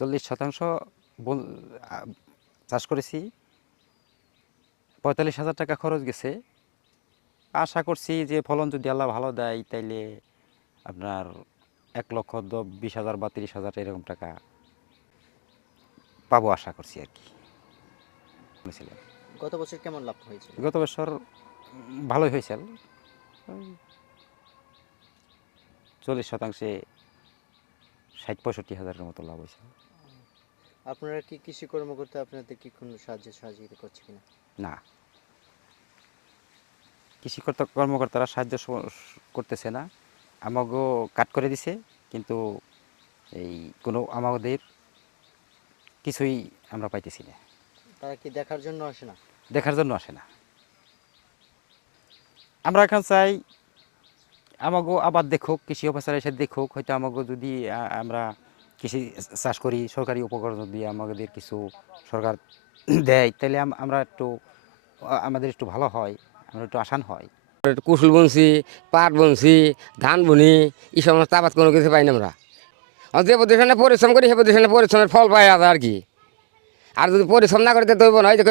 চল্লিশ শতাংশ চাষ করেছি। পঁয়তাল্লিশ হাজার টাকা খরচ গেছে। আশা করছি যে ফলন যদি আল্লাহ ভালো দেয় তাইলে আপনার এক লক্ষ বিশ হাজার বা তিরিশ হাজার এরকম টাকা পাবো আশা করছি আর কি। গত বছর কেমন লাভ হয়েছিল? গত বছর ভালোই হয়েছিল। চল্লিশ শতাংশে ষাট পঁয়ষট্টি হাজারের মতো লাভ হয়েছে আপনারা কি কৃষি কর্মকর্তা আপনাদের কি কোনো সাহায্য সহযোগিতা করছে কিনা? না। কৃষি কর্তা- কর্মকর্তারা সাহায্য করতেছে না। আমাকেও কাট করে দিছে কিন্তু এই কোনো আমাদের কিছুই আমরা পাইতেছি না। তারা কি দেখার জন্য আসে না? দেখার জন্য আসে না। আমরা এখন চাই আমাকেও আবার দেখুক কৃষি অফিসার এসে দেখুক হয়তো আমাকে যদি আমরা কৃষি চাষ করি সরকারি উপকরণ যদি আমাদের কিছু সরকার দেয়, তাহলে আমরা একটু আমাদের একটু ভালো হয়, আমরা একটু আসান হয়। কুসুল বুনছি, পাট বুনছি, ধান বনি, এই সমস্ত আবাদ কোনো কিছু পাই না আমরা। যে প্রতিষ্ঠানে পরিশ্রম করি সে প্রতিষ্ঠানে পরিশ্রমের ফল পাই আর কি। আর যদি পরিশ্রম না করতে তৈব নয় যে